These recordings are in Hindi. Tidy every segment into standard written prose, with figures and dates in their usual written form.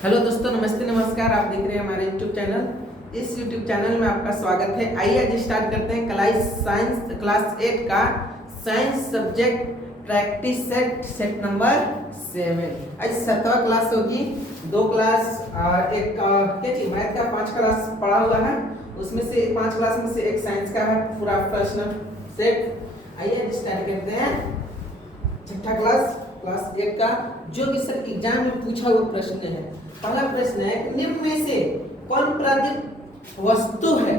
हेलो दोस्तों, नमस्ते नमस्कार। आप देख रहे हैं हमारे YouTube चैनल। इस YouTube चैनल में आपका स्वागत है। आइए आज स्टार्ट करते हैं क्लास 8 का science subject practice set number 7। आज 7वां क्लास होगी। 2 क्लास एक क्या चीज मैथ का 5 क्लास पढ़ा हुआ है, उसमें से 5 क्लास में से एक साइंस का है पूरा प्रश्न सेट। आइए आज स्टार्ट करते हैं 6ठा क्लास 8 का, जो कि सर एग्जाम में पूछा हुआ प्रश्न है। पहला प्रश्न है, निम्न में से कौन प्रदीप्त वस्तु है?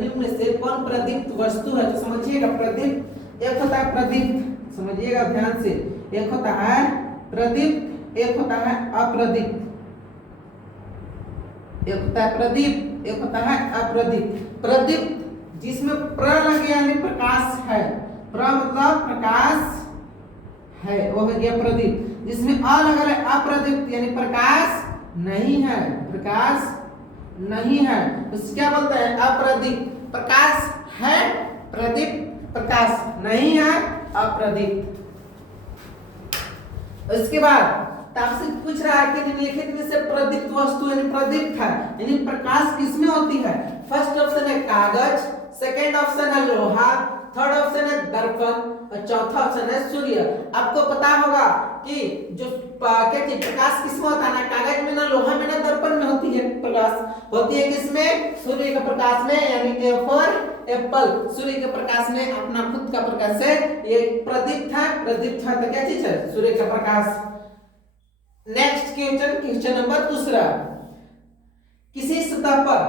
निम्न में से कौन प्रदीप्त वस्तु है? तो समझिएगा, प्रदीप्त एक होता है प्रदीप्त, समझिएगा ध्यान से। एक होता है प्रदीप्त, एक होता है अप्रदीप्त। एक होता है प्रदीप्त, एक होता है अप्रदीप्त। प्रदीप्त जिसमें प्र लगे यानी प्रकाश है, प्र मतलब प्रकाश है, वो हो गया प्रदीप्त। जिसमें अ लगा है अप्रदीप्त यानी प्रकाश नहीं है, प्रकाश नहीं है, तो क्या बोलते हैं? अप्रदीप्त। प्रकाश है प्रदीप्त, प्रकाश नहीं है अप्रदीप्त। इसके बाद आपसे पूछ रहा है कि निम्नलिखित में से प्रदीप्त वस्तु यानी प्रदीप्त है यानी प्रकाश किसमें होती है? फर्स्ट ऑप्शन है कागज, सेकंड ऑप्शन है लोहा, थर्ड ऑप्शन है दर्पण और चौथा ऑप्शन है सूर्य। आपको पता होगा कि जो क्या चीज प्रकाश किसमें होता है? ना कागज में, ना लोहा में, ना दर्पण में होती है। प्रकाश होती है किसमें? सूर्य के प्रकाश में, यानी ए फॉर एप्पल। सूर्य के प्रकाश में अपना खुद का प्रकाश है, ये प्रदीप्त है। प्रदीप्त है तो क्या चीज है? सूर्य का प्रकाश। Next question number 2। किसी सतह पर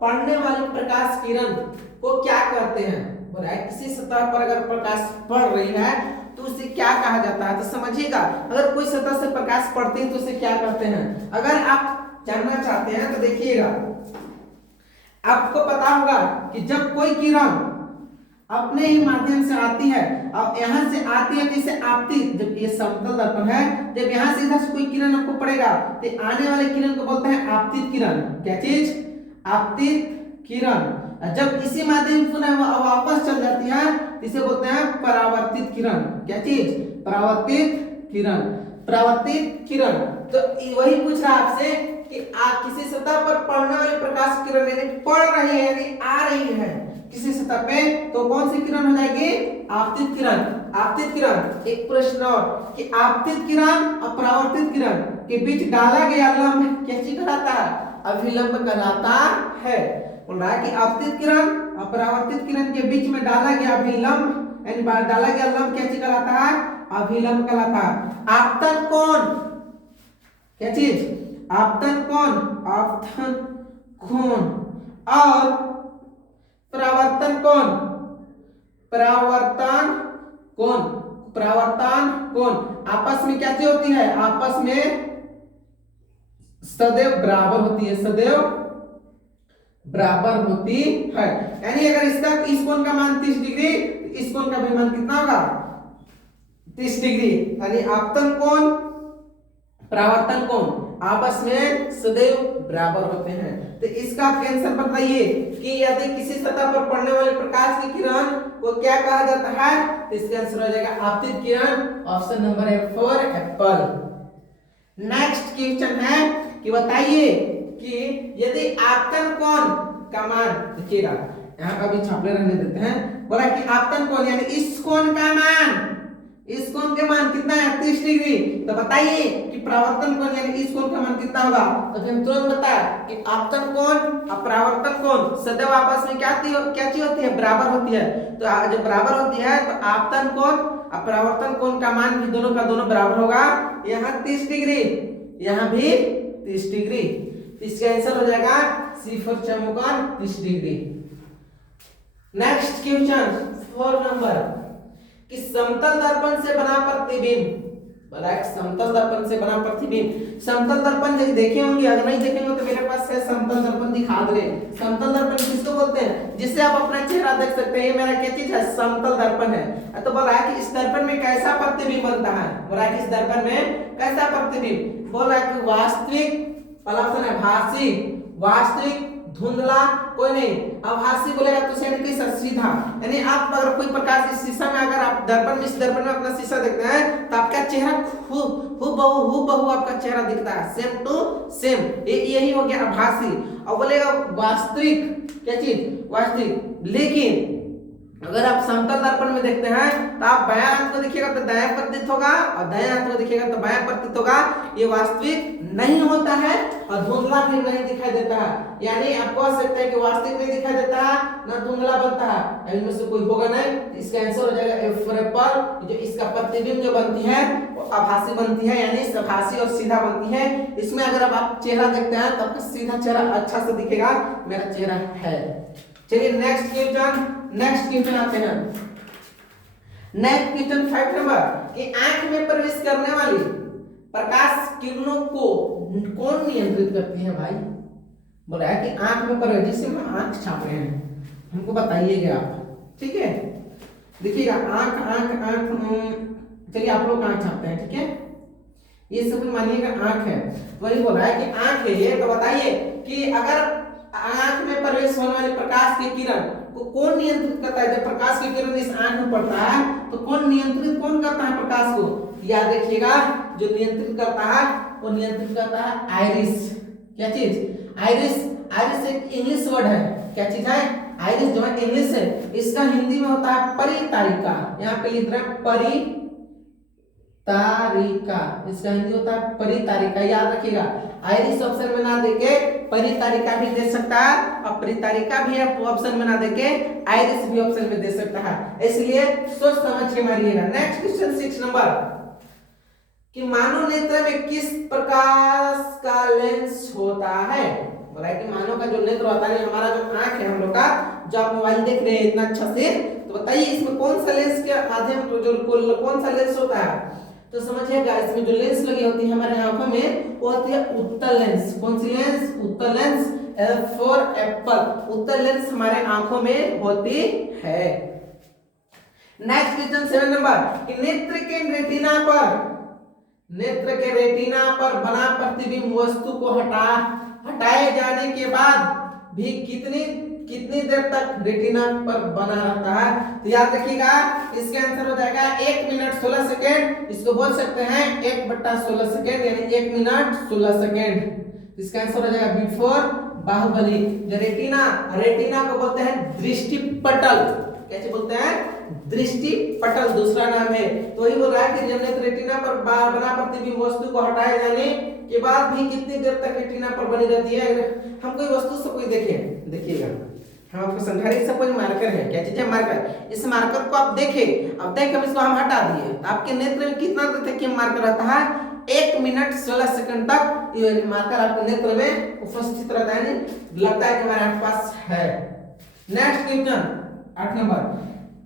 पड़ने वाली प्रकाश किरण को क्या कहते हैं? बोला है किसी सतह पर अगर प्रकाश पड़ रही है तो उसे क्या कहा जाता है? तो समझिएगा, अगर कोई सतह से प्रकाश पड़ती है तो उसे क्या कहते हैं? अगर आप जानना चाहते हैं तो देखिएगा, आपको पता होगा कि जब कोई किरण अपने ही माध्यम से आती है और यहाँ से आती है तो इसे आपतित, जब ये समतल दर्पण है, जब यहाँ से इधर से कोई किरण आपको पड़ेगा तो आने वाले किरण को बोलते हैं आपतित किरण। क्या चीज? आपतित किरण। जब इसी माध्यम से वापस चल जाती है इसे बोलते हैं परावर्तित किरण। क्या चीज? परावर्तित किरण। परावर्तित किरण। तो वही पूछ रहा आपसे कि किसी सतह पर पड़ने वाली प्रकाश किरण यानी पड़ रही है यानी आ रही है किसी सतह पे, तो कौन सी किरण हो जाएगी? आपतित किरण। आपतित किरण। एक प्रश्न और कि आपतित किरण और परावर्तित किरण के बीच डाला गया लंब क्या चीज कहलाता है? अभिलंब कहलाता है। बोल रहा है कि आपतित किरण और परावर्तित किरण के बीच में डाला गया अभिलंब यानी डाला गया लंब क्या चीज कहलाता है? अभिलंब कहलाता है। आपतन कोण क्या चीज? आपतन कोण, आपतन कोण। और परावर्तन कोण, परावर्तन कोण, परावर्तन कोण आपस में क्या चीज होती है? आपस में सदैव बराबर होती है, सदैव बराबर होती है। यानी अगर इसका इस कोण का मान 30 डिग्री, इस कोण का भी मान कितना होगा? 30 डिग्री। यानी आपतन कोण, परावर्तन कोण आपस में सदैव बराबर होते हैं। तो इसका आंसर बताइए कि यदि किसी सतह पर पड़ने वाले प्रकाश की किरण को क्या कहा जाता है? तो इसका आंसर हो जाएगा आपतित किरण। ऑप्शन नंबर है फॉर एप्पल। नेक्स्ट क्वेश्चन है कि बताइए कि यदि आपतन कोण का मान, देखिएगा यहाँ का भी छापले रहने देते हैं। बोला कि आपतन कोण यानी इस कोण का मान, इस कोण के मान कितना है? 30 डिग्री। तो बताइए कि परावर्तन कोण यानी इस कोण का मान कितना होगा? तो फिर तुरंत बताया कि आपतन कोण और परावर्तन कोण सदैव आपस में क्या चीज होती है? बराबर होती है। तो जब बराबर होती है तो आपतन कोण और परावर्तन कोण का मान भी दोनों का दोनों बराबर होगा। यहाँ 30 डिग्री, यहाँ भी 30 डिग्री। इसका आंसर हो जाएगा सी फॉर चौकोण 30 डिग्री। नेक्स्ट क्वेश्चन 4 नंबर कि समतल दर्पण से बना प्रतिबिंब, समतल दर्पण से बना प्रतिबिंब। समतल दर्पण देखे होंगे, अगर नहीं देखेंगे तो मेरे पास है समतल दर्पण दिखा दे। समतल दर्पण किसको बोलते हैं? जिससे आप अपना चेहरा देख सकते हैं। ये मेरा क्या चीज है? समतल दर्पण है। तो बोला है कि इस दर्पण में कैसा प्रतिबिंब बनता है? बोला है कि इस दर्पण में कैसा प्रतिबिंब? बोला है कि वास्तविक, पहला ऑप्शन है भाषिक, वास्तविक, धुंधला कोई नहीं। आभासी बोलेगा तो यानी कैसा सीधा, यानी आप अगर कोई प्रकार से शीशा में अगर आप दर्पण में इस दर्पण में अपना शीशा देखते हैं तो आपका चेहरा हु बहू आपका चेहरा दिखता है, सेम टू सेम। यही हो गया आभासी। और बोलेगा वास्तविक, क्या चीज वास्तविक। लेकिन अगर आप समतल दर्पण में देखते हैं तो आप बायां हाथ को देखिएगा तो दायां प्रतीत होगा और दायां हाथ को देखिएगा तो बायां प्रतीत होगा। ये वास्तविक नहीं होता है और धुंधला भी नहीं दिखाई देता है। यानी आप कह सकते हैं कि वास्तविक नहीं दिखाई देता है ना धुंधला बनता है, इनमें से कोई होगा नहीं। इसका आंसर हो जाएगा एफ फॉर एप्पल। जो इसका प्रतिबिंब जो बनती है वो आभासी बनती है, यानी आभासी और सीधा बनती है। इसमें अगर आप चेहरा देखते हैं तो आपका सीधा चेहरा अच्छा से दिखेगा, मेरा चेहरा है। चलिए नेक्स्ट क्वेश्चन आते हैं। नेक्स्ट क्वेश्चन 5 नंबर कि आंख में प्रवेश करने वाली प्रकाश किरणों को कौन नियंत्रित करती है भाई? बोला है कि आंख में प्रवेश, जिससे हम आंख छाप रहे हैं, हमको बताइएगा आप, ठीक है। देखिएगा आंख चलिए आप लोग आंख छापते हैं, ठीक है। ये सब मानिएगा आंख है, वही बोल रहा है कि आंख है ये। तो बताइए कि अगर आंख में प्रवेश होने वाले प्रकाश की किरण को कौन नियंत्रित करता है? जब प्रकाश की किरण इस आंख में पड़ता है तो कौन करता है प्रकाश को? याद रखिएगा, जो नियंत्रित करता है वो नियंत्रित करता है आइरिस। क्या चीज? आइरिस एक इंग्लिश वर्ड है। क्या चीज है? आइरिस जो है इंग्लिश है, इसका हिंदी में होता है परितारिका। यहाँ पे लिख रहे हैं परितारिका, इसका हिंदी होता है परितारिका। याद रखिएगा, आइरिस ऑप्शन में ना देके परितारिका भी दे सकता है और परितारिका भी ऑप्शन में ना देके आइरिस भी ऑप्शन में दे सकता है, इसलिए सोच समझ के मारिएगा। नेक्स्ट क्वेश्चन 6 नंबर कि मानव नेत्र में किस प्रकार का लेंस होता है? बोला कि मानव का जो नेत्र होता है, हमारा जो आंख है हम लोग का, जो आप मोबाइल देख रहे हैं इतना अच्छा से, तो बताइए इसमें कौन सा लेंस के माध्यम जो कौन सा लेंस होता है? तो समझिएगा, इसमें जो लेंस लगी होती है हमारे आंखों में वो होती है उत्तल लेंस। कौन सी लेंस? उत्तल लेंस। F for Apple. उत्तल लेंस हमारे आंखों में होती है। नेक्स्ट क्वेश्चन 7 नंबर कि नेत्र के रेटिना पर बना प्रतिबिंब वस्तु को हटाए जाने के बाद भी कितनी देर तक रेटिना पर बना रहता है? तो याद रखिएगा, इसका आंसर हो जाएगा 1 मिनट 16 सेकेंड। इसको बोल सकते हैं 1/16 सेकेंड, यानी 1 मिनट 16 सेकेंड। इसका आंसर हो जाएगा बिफोर बाहुबली। जो रेटिना को बोलते हैं दृष्टि पटल। कैसे बोलते हैं? दृष्टि पटल दूसरा नाम है। तो वही बोल रहा है कि जब रेटिना पर बना प्रतिबिंब वस्तु को हटाए जाने के बाद भी कितनी देर तक रेटिना पर बनी रहती है? अगर हम कोई वस्तु से कोई देखिएगा, हम आपको समझा रहे, सब कोई मार्कर है। क्या चीज है? मार्कर। इस मार्कर को आप देखें, अब देख हम इसको हम हटा दिए, तो आपके नेत्र में कितना देर तक ये मार्कर रहता है? 1 मिनट 16 सेकंड तक ये मार्कर आपके नेत्र में उपस्थित रहता है, लगता है कि हमारे पास है। नेक्स्ट क्वेश्चन 8 नंबर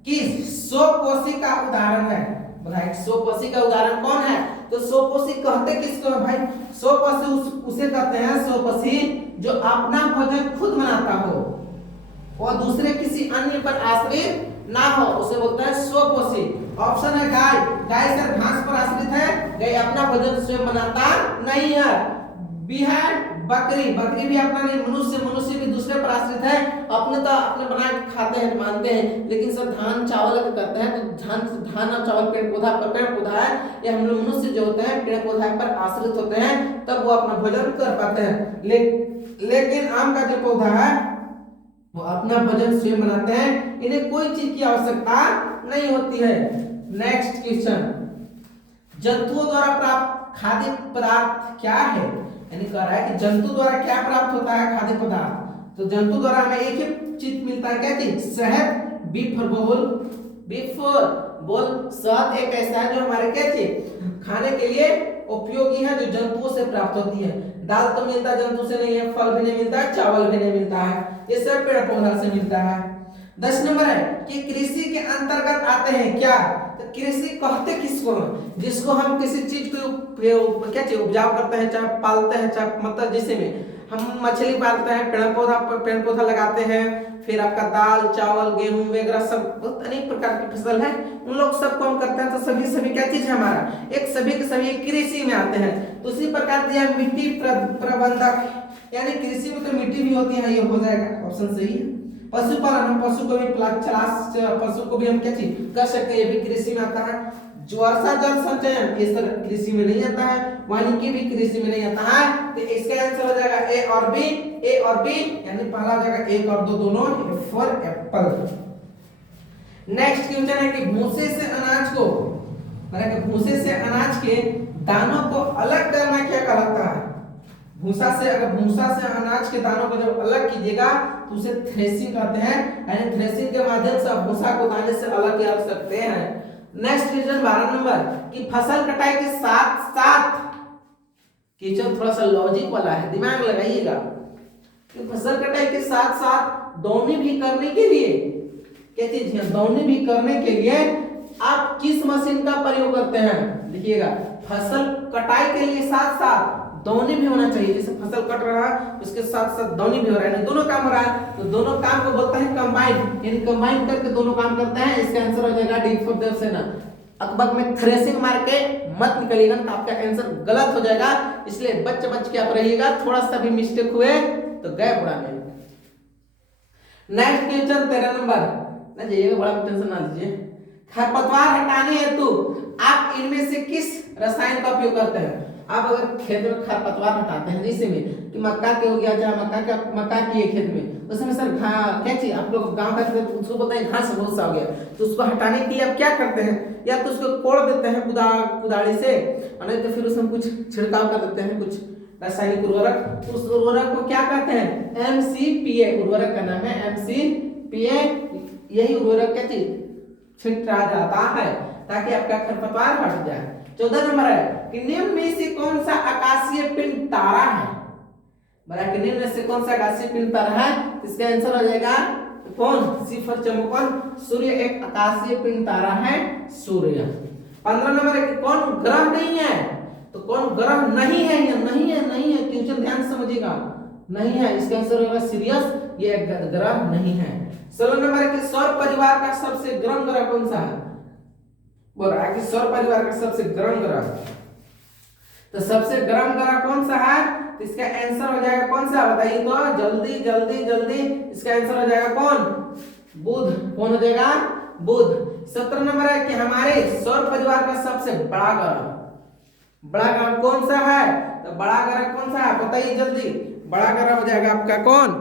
कि सोपोसी का उदाहरण है। भाई सोपोसी का उदाहरण कौन है? तो सोपोसी कहते किसको है भाई? सोपोसी उसे कहते हैं सोपोसी जो अपना भोजन खुद बनाता हो और दूसरे किसी अन्य पर आश्रित ना हो, उसे बोलते हैं सोपोसी। ऑप्शन है गाय सिर्फ घास पर आश्रित है, गाय अपना भोजन स्वयं बनाता नहीं है। बी है बकरी भी अपना नहीं, मनुष्य भी दूसरे पर आश्रित है, अपने बना के खाते हैं, मानते हैं। लेकिन सर धान चावल अगर करते हैं तो धान और चावल पेड़ पौधा है, ये हम लोग मनुष्य जो होते हैं पेड़ पौधा पर आश्रित होते हैं, तब वो अपना भोजन कर पाते हैं। लेकिन आम का जो पौधा है वो अपना भोजन स्वयं बनाते हैं, इन्हें कोई चीज की आवश्यकता नहीं होती है। नेक्स्ट क्वेश्चन, जंतुओं द्वारा प्राप्त खाद्य पदार्थ क्या है? यानी कह रहा है कि जंतु द्वारा क्या प्राप्त होता है खाद्य पदार्थ? तो जंतु द्वारा हमें एक ही चीज मिलता है, क्या चीज? शहद। बी फॉर बोल शहद एक ऐसा है जो हमारे क्या चीज खाने के लिए उपयोगी है, जो जंतुओं से प्राप्त होती है। दाल तो मिलता जंतु से नहीं है, फल भी नहीं मिलता है, चावल भी नहीं मिलता है, ये सब पेड़ पौधा से मिलता है। 10 नंबर है कि कृषि के अंतर्गत आते हैं क्या? तो कृषि कहते किसको? जिसको हम किसी चीज को क्या चीज उपजाऊ करते हैं, चाहे पालते हैं, चाहे मतलब जिसे में हम मछली पालते हैं, पेड़ पौधा लगाते हैं, फिर आपका दाल चावल गेहूं वगैरह सब बहुत अनेक प्रकार की फसल है, उन लोग सबको हम करते हैं। तो सभी क्या चीज है हमारा, एक सभी के सभी कृषि में आते हैं। तो उसी प्रकार दिया मिट्टी प्रबंधक, यानी कृषि में तो मिट्टी भी होती है, ये हो जाएगा ऑप्शन सही है। पशुपालन, हम पशु को भी पशु को भी हम क्या चीज कर सकते हैं, ये भी कृषि में आता है। वर्षा जल संचयन, ये सब कृषि में नहीं आता है, वानिकी भी कृषि में नहीं आता है। तो इसका आंसर हो जाएगा ए और बी, यानी पहला हो जाएगा 1 और 2 दोनों फॉर एप्पल। नेक्स्ट क्वेश्चन है कि भूसे से अनाज को, मतलब भूसे से अनाज के दानों को अलग करना क्या कहलाता है? भूसा से अनाज के दानों को जब अलग कीजिएगा तो उसे थ्रेसिंग कहते हैं, यानी थ्रेसिंग के माध्यम से आप भूसा को दाने से अलग कर सकते हैं। नेक्स्ट क्वेश्चन 12 नंबर कि फसल कटाई के साथ साथ, क्वेश्चन थोड़ा सा लॉजिक वाला है, दिमाग लगाइएगा कि फसल कटाई के साथ साथ दौनी भी करने के लिए क्या चीज है, दौनी भी करने के लिए आप किस मशीन का प्रयोग करते हैं? लिखिएगा, फसल कटाई के लिए साथ साथ दौनी भी होना चाहिए। जैसे फसल कट रहा है उसके साथ साथ दौनी भी हो रहा है, दोनों काम हो रहा है, तो दोनों काम को बोलते हैं कंबाइन, यानी कंबाइन करके दोनों काम करते हैं। इसका आंसर हो जाएगा डी फॉर देवसेना। अकबर में थ्रेसिंग मार के मत निकलिएगा तो आपका आंसर गलत हो जाएगा, इसलिए बच के आप रहिएगा, थोड़ा सा भी मिस्टेक हुए तो गए बुरा में। नेक्स्ट क्वेश्चन 13 नंबर, ना जाइएगा, बड़ा टेंशन ना लीजिए। खरपतवार हटाने हेतु आप इनमें से किस रसायन का उपयोग करते हैं? आप अगर खेत में खरपतवार हटाते हैं, जैसे में कि मक्का के हो गया, जहाँ मक्का की है खेत में, उसमें सर क्या चीज आप लोग गांव का खेत उसको बोलते हैं घास बहुत सा हो गया, तो उसको हटाने के लिए आप क्या करते हैं? या तो उसको कोड़ देते हैं कुदाड़ी से, और नहीं तो फिर उसमें कुछ छिड़काव कर देते हैं, कुछ रासायनिक उर्वरक। उस उर्वरक को क्या कहते हैं? MCPA उर्वरक का नाम है, MCPA। यही उर्वरक क्या चीज छिड़का जाता है ताकि आपका खरपतवार हट जाए। 14 नंबर है कि निम्न में से कौन सा आकाशीय पिंड तारा है? बड़ा कि निम्न में से कौन सा आकाशीय पिंड तारा है? इसका आंसर हो जाएगा कौन? सी फॉर चंद्रमा। सूर्य एक आकाशीय पिंड तारा है, सूर्य। 15 नंबर है कि कौन ग्रह नहीं है? तो कौन ग्रह नहीं है? या नहीं है क्वेश्चन ध्यान से समझिएगा, नहीं है, इसका आंसर होगा सीरियस, ये ग्रह नहीं है। 16 नंबर है कि सौर परिवार का सबसे गर्म ग्रह कौन सा है? बोल रहा है कि सौर परिवार का सबसे गर्म ग्रह, तो सबसे गर्म ग्रह कौन सा है? तो इसका आंसर हो जाएगा कौन सा? बताइए तो जल्दी इसका आंसर हो जाएगा कौन? बुध। कौन हो जाएगा? बुध। 17 नंबर है कि हमारे सौर परिवार का सबसे बड़ा ग्रह कौन सा है? तो बड़ा ग्रह कौन सा है बताइए जल्दी। बड़ा ग्रह हो जाएगा आपका कौन?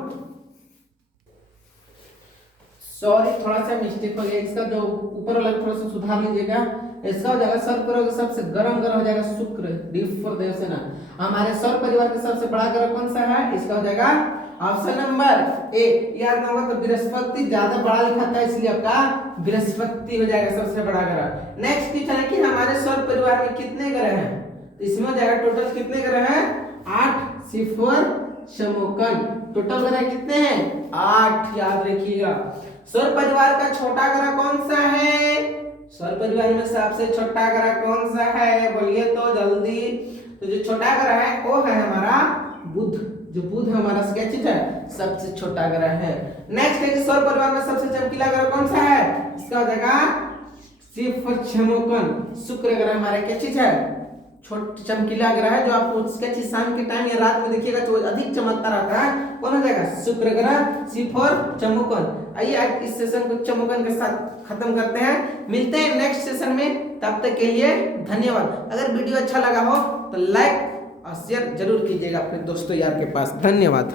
सॉरी थोड़ा सा मिस्टेक हो गया, इसका जो ऊपर वाला थोड़ा सा सुधार लीजिएगा। इसका हो जाएगा सौर परिवार का सबसे गर्म ग्रह हो जाएगा शुक्र, डी फॉर देवसेना। हमारे सौर परिवार का सबसे बड़ा ग्रह कौन सा है? इसका हो जाएगा ऑप्शन नंबर ए। याद ना होगा तो बृहस्पति ज्यादा बड़ा लिखा था, इसलिए आपका बृहस्पति हो जाएगा सबसे बड़ा ग्रह। नेक्स्ट क्वेश्चन है कि हमारे सौर परिवार में कितने ग्रह हैं? तो इसमें हो जाएगा टोटल कितने ग्रह हैं? 8 सिफर चमोकन। टोटल ग्रह कितने हैं? 8, याद रखिएगा। सौर परिवार का छोटा ग्रह कौन सा है? सौर परिवार में सबसे छोटा ग्रह कौन सा है? बोलिए तो जल्दी। तो जो छोटा ग्रह है वो है हमारा बुध। जो बुध हमारा स्केचिज है सबसे छोटा ग्रह है। नेक्स्ट है कि सौर परिवार में सबसे चमकीला ग्रह कौन सा है? इसका हो जाएगा सिफरचमोकन। शुक्र ग्रह हमारा क्या चीज है? छोटा चमकीला ग्रह है, जो आपको स्केच शाम के टाइम या रात में देखिएगा तो अधिक चमकता रहता है। कौन हो जाएगा? शुक्र ग्रह, सिफरचमोकन। आइए आज इस सेशन को चमोकन के साथ खत्म करते हैं, मिलते हैं नेक्स्ट सेशन में, तब तक के लिए धन्यवाद। अगर वीडियो अच्छा लगा हो तो लाइक और शेयर जरूर कीजिएगा अपने दोस्तों यार के पास। धन्यवाद।